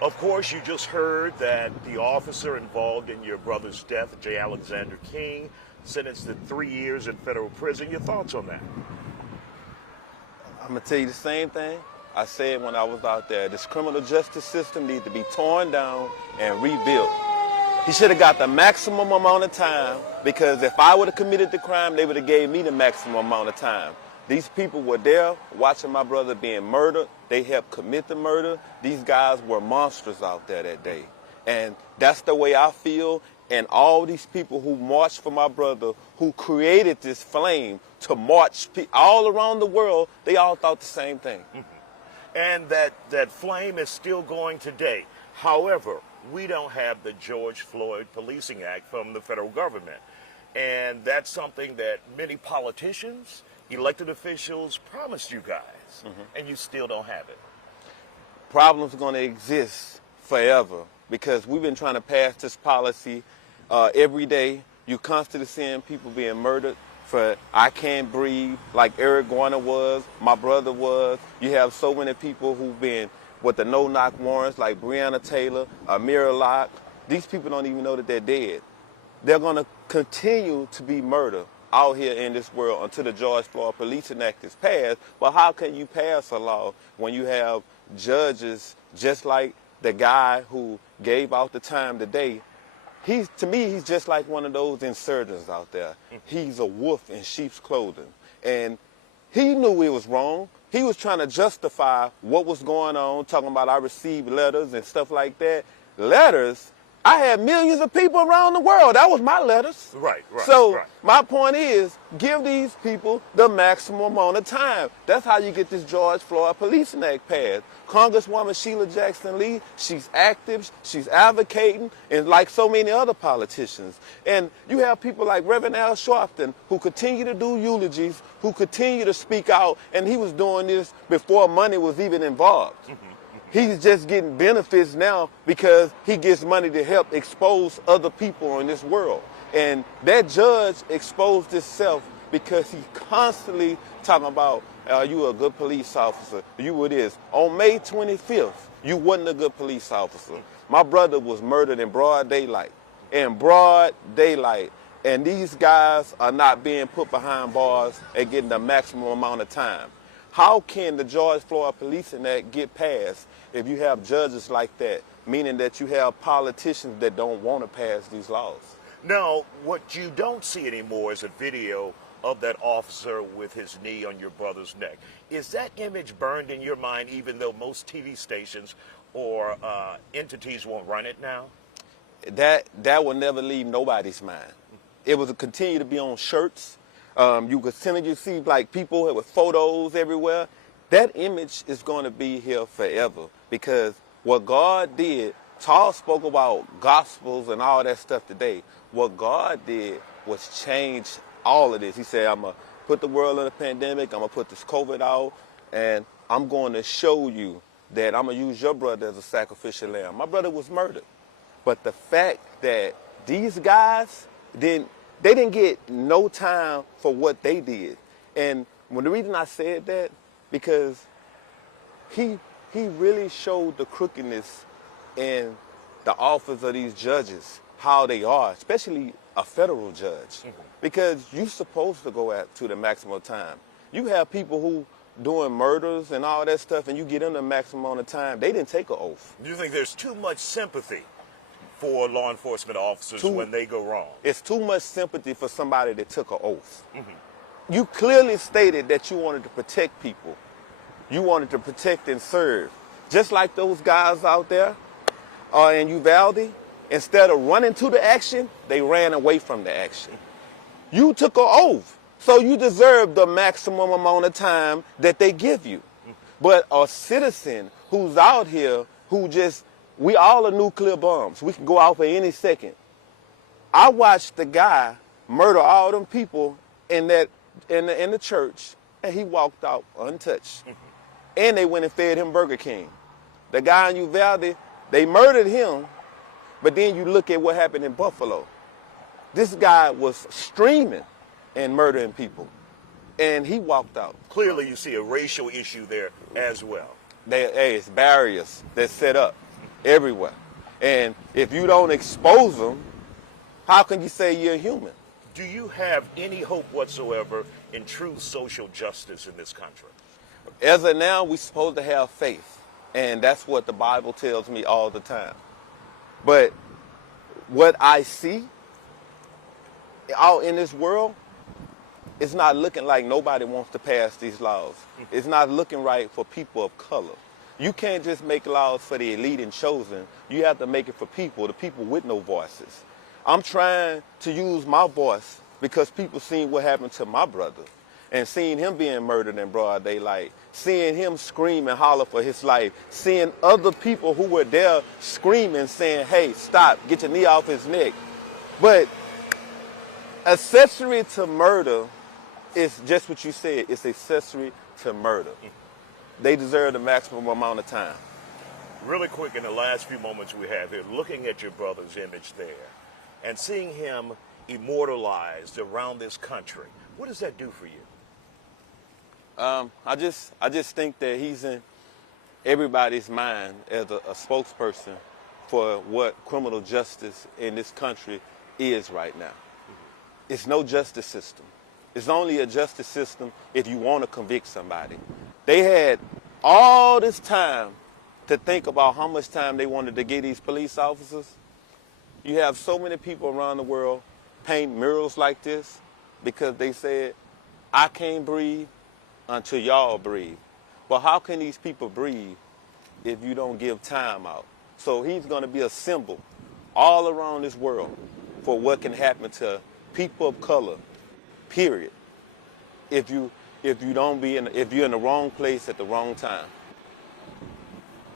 Of course, you just heard that the officer involved in your brother's death, J. Alexander King, sentenced to 3 years in federal prison. Your thoughts on that? I'm going to tell you the same thing I said when I was out there. This criminal justice system needs to be torn down and rebuilt. He should have got the maximum amount of time, because if I would have committed the crime, they would have gave me the maximum amount of time. These people were there watching my brother being murdered. They helped commit the murder. These guys were monsters out there that day. And that's the way I feel. And all these people who marched for my brother, who created this flame to march all around the world, they all thought the same thing. And that flame is still going today. However, we don't have the George Floyd Policing Act from the federal government. And that's something that many politicians, elected officials promised you guys, and you still don't have it. Problems are going to exist forever, because we've been trying to pass this policy every day. You constantly seeing people being murdered for I can't breathe, like Eric Garner was, my brother was. You have so many people who've been with the no-knock warrants, like Breonna Taylor, Amira Locke. These people don't even know that they're dead. They're going to continue to be murdered out here in this world until the George Floyd Policing Act is passed. But how can you pass a law when you have judges just like the guy who gave out the time today? To me, he's just like one of those insurgents out there. He's a wolf in sheep's clothing. And he knew it was wrong. He was trying to justify what was going on, talking about I received letters and stuff like that. Letters? I had millions of people around the world. That was my letters. Right. So my point is, give these people the maximum amount of time. That's how you get this George Floyd Policing Act passed. Congresswoman Sheila Jackson Lee, she's active, she's advocating, and like so many other politicians. And you have people like Reverend Al Sharpton, who continue to do eulogies, who continue to speak out, and he was doing this before money was even involved. He's just getting benefits now because he gets money to help expose other people in this world. And that judge exposed himself because he constantly talking about, are you a good police officer? You were this. On May 25th, you wasn't a good police officer. My brother was murdered in broad daylight. In broad daylight. And these guys are not being put behind bars and getting the maximum amount of time. How can the George Floyd Policing Act get passed if you have judges like that, meaning that you have politicians that don't want to pass these laws? Now, what you don't see anymore is a video of that officer with his knee on your brother's neck. Is that image burned in your mind, even though most TV stations or entities won't run it now? That will never leave nobody's mind. It will continue to be on shirts. You continue to see like people with photos everywhere. That image is going to be here forever, because what God did, Paul spoke about gospels and all that stuff today. What God did was change all of this. He said, I'm going to put the world in a pandemic, I'm going to put this COVID out, and I'm going to show you that I'm going to use your brother as a sacrificial lamb. My brother was murdered. But the fact that these guys didn't get no time for what they did. And the reason I said that, because he really showed the crookedness in the office of these judges, how they are, especially a federal judge. Because you're supposed to go to the maximum time. You have people who doing murders and all that stuff, and you get them the maximum amount of time. They didn't take an oath. Do you think there's too much sympathy for law enforcement officers when they go wrong? It's too much sympathy for somebody that took an oath. You clearly stated that you wanted to protect people. You wanted to protect and serve. Just like those guys out there in Uvalde, instead of running to the action, they ran away from the action. You took an oath, so you deserve the maximum amount of time that they give you. But a citizen who's out here we all are nuclear bombs. We can go out for any second. I watched the guy murder all them people in the church, and he walked out untouched. And they went and fed him Burger King. The guy in Uvalde, they murdered him, but then you look at what happened in Buffalo. This guy was streaming and murdering people, and he walked out. Clearly you see a racial issue there as well. It's barriers that's set up. everywhere. And if you don't expose them, how can you say you're human? Do you have any hope whatsoever in true social justice in this country? As of now, we're supposed to have faith. And that's what the Bible tells me all the time. But what I see out in this world, it's not looking like nobody wants to pass these laws. It's not looking right for people of color. You can't just make laws for the elite and chosen. You have to make it for people, the people with no voices. I'm trying to use my voice because people seen what happened to my brother and seeing him being murdered in broad daylight, seeing him scream and holler for his life, seeing other people who were there screaming, saying, hey, stop, get your knee off his neck. But accessory to murder is just what you said. It's accessory to murder. They deserve the maximum amount of time. Really quick, in the last few moments we have here, looking at your brother's image there and seeing him immortalized around this country, what does that do for you? I just think that he's in everybody's mind as a spokesperson for what criminal justice in this country is right now. It's no justice system. It's only a justice system if you want to convict somebody. They had all this time to think about how much time they wanted to give these police officers. You have so many people around the world paint murals like this because they said, I can't breathe until y'all breathe. But how can these people breathe if you don't give time out? So he's going to be a symbol all around this world for what can happen to people of color, period, if you're in the wrong place at the wrong time.